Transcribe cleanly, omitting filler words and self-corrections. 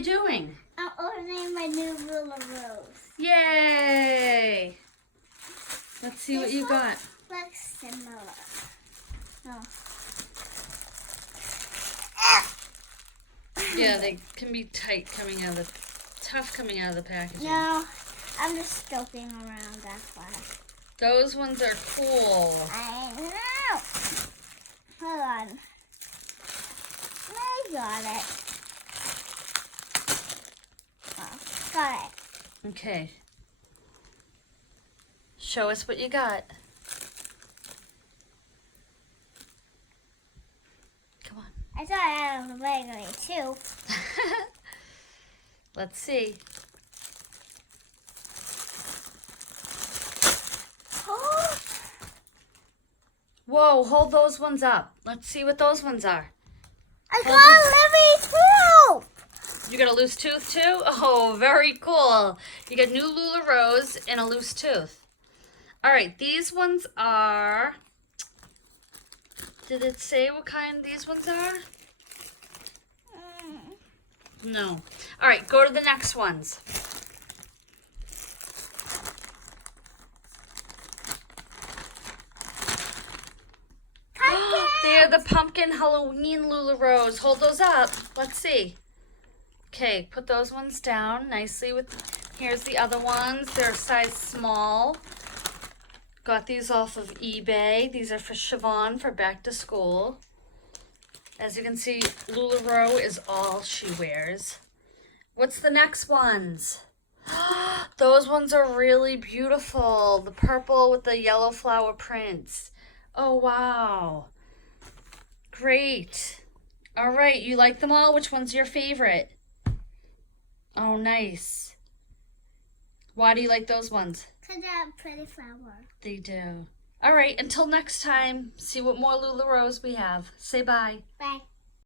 you doing? I'm opening my new Lula Roe. Yay! Let's see what you got. Looks similar. No. Yeah, they can be tough coming out of the packaging. No, I'm just joking around, that's why. Those ones are cool. I know. Hold on. I got it. Oh, got it. Okay. Show us what you got. Come on. I thought I had a regular too. Let's see. Whoa, hold those ones up. Let's see what those ones are. I got a living tooth. You got a loose tooth too? Oh, very cool. You got new Lula Roes and a loose tooth. All right, these ones are... Did it say what kind these ones are? No. All right, go to the next ones. They're the pumpkin Halloween Lula Roes. Hold those up. Let's see. Okay, put those ones down nicely. Here's the other ones. They're size small. Got these off of eBay. These are for Siobhan for back to school. As you can see, Lula Roe is all she wears. What's the next ones? Those ones are really beautiful. The purple with the yellow flower prints. Oh, wow. Great. All right, you like them all? Which one's your favorite? Oh, nice. Why do you like those ones? Because they have a pretty flower. They do. All right, until next time, see what more Lula Roes we have. Say bye. Bye.